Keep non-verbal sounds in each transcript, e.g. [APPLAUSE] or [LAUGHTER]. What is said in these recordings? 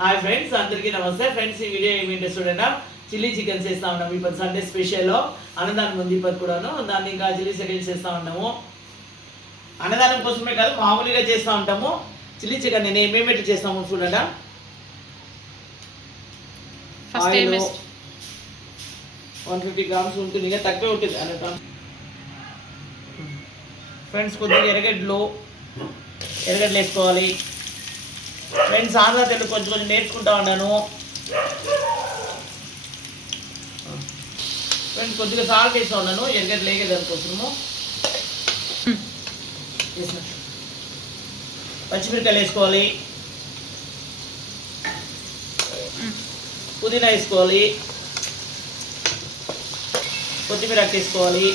Hi friends అందరికీ నమస్తే. Friends ఈ వీడియో ఏమిటంటే చూడండి. చిల్లీ చికెన్ చేస్తా ఉన్నాము ఇప్పుడు సండే స్పెషల్లో అన్నదానం ఉంది ఇప్పుడు కూడాను. దాన్ని ఇంకా చిల్లీ చికెన్ చేస్తా ఉన్నాము. అన్నదానం కోసమే కాదు మామూలుగా చేస్తూ ఉంటాము. చిల్లీ చికెన్ నేను ఏమేమి చేస్తాము చూడండి. వేస్- వన్ ఫిఫ్టీ గ్రామ్స్ ఉంటుంది ఇంకా తక్కువే ఉంటుంది అన్నట్టు ఫ్రెండ్స్ కొద్దిగా ఎరగడ్లు ఎరగడ్లు వేసుకోవాలి. నేను ఆంధ్ర తెలుగు కొంచెం కొంచెం నేర్చుకుంటా ఉన్నాను. ఫ్రెండ్స్ కొద్దిగా సాల్ట్ వేస్తా ఉన్నాను. ఎందుకంటే లేకే దానికోసము పచ్చిమిరకాయలు వేసుకోవాలి. పుదీనా వేసుకోవాలి. కొత్తిమీర వేసుకోవాలి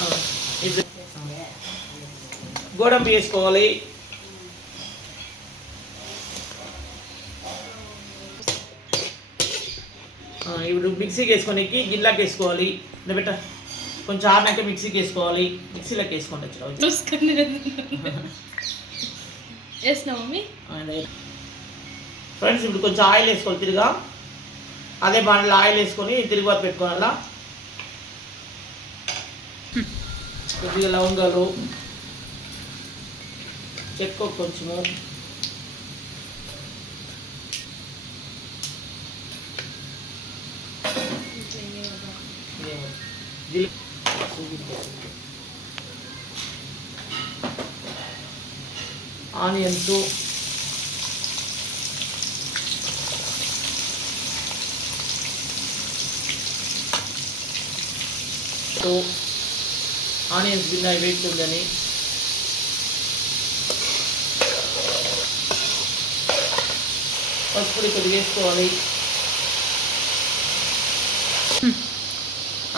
ఆ, ఇది గోడంబి వేసుకోవాలి. ఇప్పుడు మిక్సీకి వేసుకోనికి గిన్నెలోకి వేసుకోవాలి. ఇంత కొంచెం ఆరినాక మిక్సీకి వేసుకోవాలి. మిక్సీలోకి వేసుకోండి వచ్చి [LAUGHS] ఫ్రెండ్స్ ఇప్పుడు కొంచెం ఆయిల్ వేసుకోవాలి తిరిగా. అదే బాణలో ఆయిల్ వేసుకొని తిరుగుబాటు పెట్టుకోవాలా. కొద్దిగా లవంగాలు. చెక్క కొంచెము. ఆనియన్స్ సో ఆనియన్స్ గిన్నె వేస్తుందని పసుపుడి కొద్దిగా వేసుకోవాలి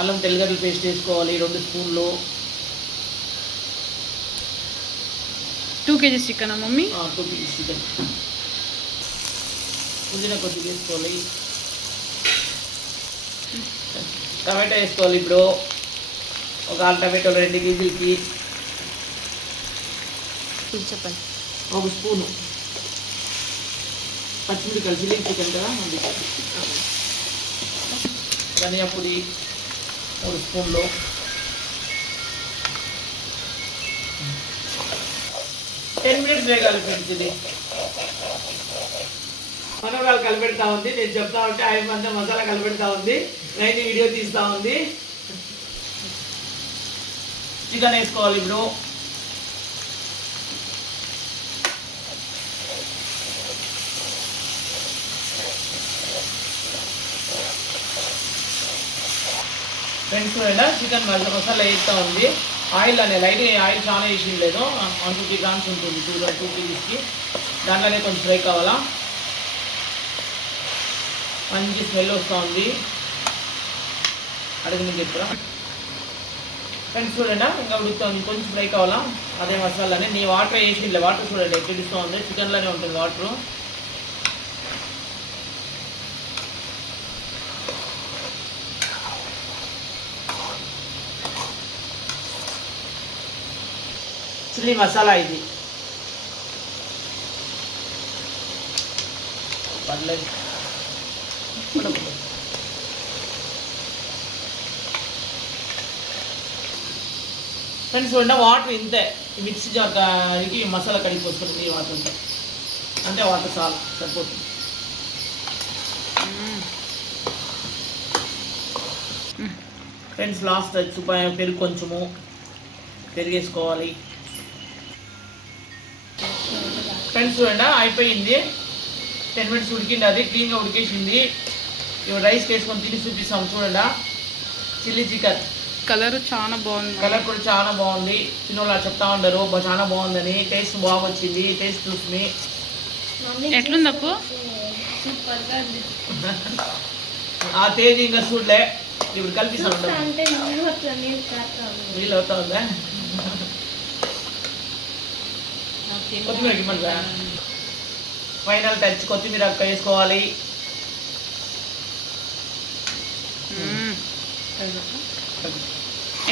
అల్లం తెల్లగడ్డల పేస్ట్ వేసుకోవాలి రెండు స్పూన్లు. Two KGs chicken mummy? Two piece chicken పుదీనా కొద్దిగా వేసుకోవాలి. టమాటా వేసుకోవాలి ఇప్పుడు. ఒక ఆరు టమాటోలు రెండు కేజీలకి. చెప్పండి. ఒక స్పూను. పచ్చిమిరకాయలు చిల్లీ చికెన్ కదా అందుకే ధనియా పొడి మూడు స్పూన్లు. టెన్ మినిట్స్ వేగాలి ఫ్రెండ్స్ ఇది. మనోరాలు కలిపెడతా ఉంది నేను చెప్తా ఉంటే ఆయన అంతా మసాలా కలిపెడతా ఉంది నైన్ వీడియో తీస్తా ఉంది. చికెన్ వేసుకోవాలి ఇప్పుడు. ఫ్రెండ్స్ కూడా చికెన్ మసాలా మసాలా వేస్తూ ఉంది. ఆయిల్ అనే లైట్ ఆయిల్ చాలా వేసిన లేదు. వన్ ఫిఫ్టీ గ్రామ్స్ ఉంటుంది. టూ టూ కేజీస్కి దాంట్లోనే కొంచెం ఫ్రై కావాలా? మంచి స్మెల్ వస్తూ ఉంది. అడిగి నేను ఫ్రెండ్స్ చూడండి? ఇంకా ఉడుకుతుంది కొంచెం ఫ్రై కావాలా? అదే మసాలానే. నీ వాటర్ వేసి వాటర్ చూడండి తెలుస్తూ ఉంది. చికెన్లోనే ఉంటుంది వాటర్. చిల్లీ మసాలా ఇది. పర్లేదు. ఫ్రెండ్స్ చూడండి వాటర్ ఇంతే. మిక్సీ జార్కి మసాలా కడిగి పోసుకుంటుంది ఈ వాటర్ అంటే వాటర్ చాలా సరిపోతుంది. ఫ్రెండ్స్ లాస్ట్ పెరుగు కొంచెము. పెరిగేసుకోవాలి. ఫ్రెండ్స్ చూడండి అయిపోయింది. టెన్ మినిట్స్ ఉడికింది అది క్లీన్గా ఉడికేసింది. ఇప్పుడు రైస్ వేసుకొని తిని చూపిస్తాం చూడండి. చిల్లీ చికెన్ కలర్ చాలా బాగుంది. కలర్ కూడా చాలా బాగుంది. చిన్నోళ్ళు చెప్తా ఉండరు "బా, చాలా బాగుందని. టేస్ట్ బాగా వచ్చింది టేస్ట్ చూసి ఎట్లుంది అప్పు? ఆ తేజ్ ఇంకా చూడలే. ఇప్పుడు కల్పిస్తాం అంటే నీళ్ళు అవుతా ఉందా? కొత్తిమీర ఇవ్వండి ఫైనల్ టచ్ కొత్తిమీర అక్క వేసుకోవాలి.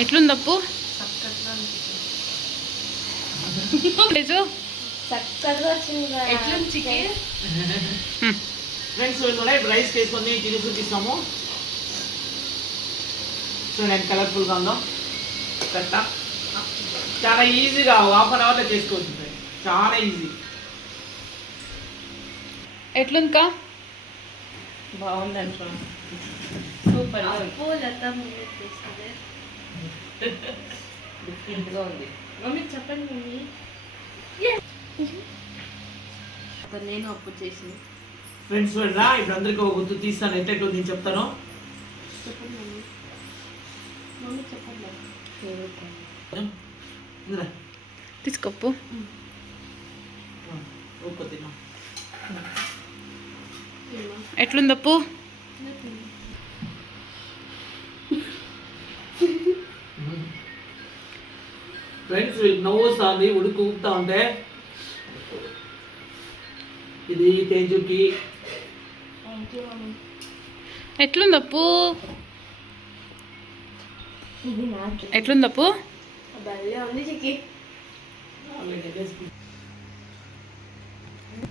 ఎట్లుంది అప్పు? ఫ్రెండ్స్ కూడా ఇప్పుడు రైస్ వేసుకొని తిని చూపిస్తాము. చూడండి కలర్ఫుల్గా ఉందో. కరెక్టా? చాలా ఈజీగా హాఫ్ అన్ అవర్లో చేసుకోవచ్చు. చాలా ఈజీ ఎట్లుందికా? బాగుందంట సూపర్. డిఫరెంట్గా ఉంది. మమ్మీ చెప్పండి మమ్మీ. అతను నేను అప్పు చేసింది. ఫ్రెండ్స్ చూడరా ఇప్పుడు అందరికీ ఒక గుర్తు తీస్తాను. ఎట్టెట్లు నేను చెప్తాను? చెప్పండి మమ్మీ. చెప్పండి. ఆ, ఉప్పు ఫ్రెండ్స్ నవ్వు వస్తుంది ఉడుకు ఊపుతా ఉంటే ఇది తేజుకి. ఇది నాకు. ఎట్లుందప్పు భలే ఉంది చికి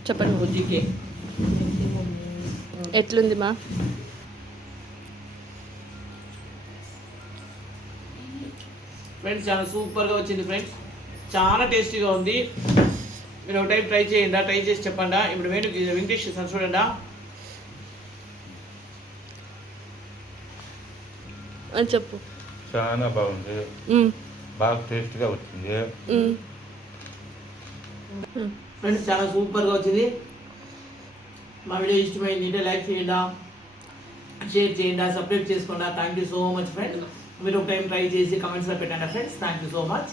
చెప్పండి. ఎట్లుంది మా? ఫ్రెండ్స్ చాలా సూపర్గా వచ్చింది ఫ్రెండ్స్ చాలా టేస్టీగా ఉంది. మీరు ఒక టైం ట్రై చేయండి ట్రై చేసి చెప్పండి. ఇప్పుడు వేణు వెంకటేష్ చూడండి. అని చెప్పు. చాలా బాగుంది. బాగా టేస్ట్గా వచ్చింది. ఫ్రెండ్స్ చాలా సూపర్గా వచ్చింది. మా వీడియో ఇష్టమైంది అంటే లైక్ చేయండి షేర్ చేయండి సబ్స్క్రైబ్ చేసుకోండి. Thank you so much friends మీరు ఒక టైం ట్రై చేసి కమెంట్స్లో పెట్టండి friends thank you so much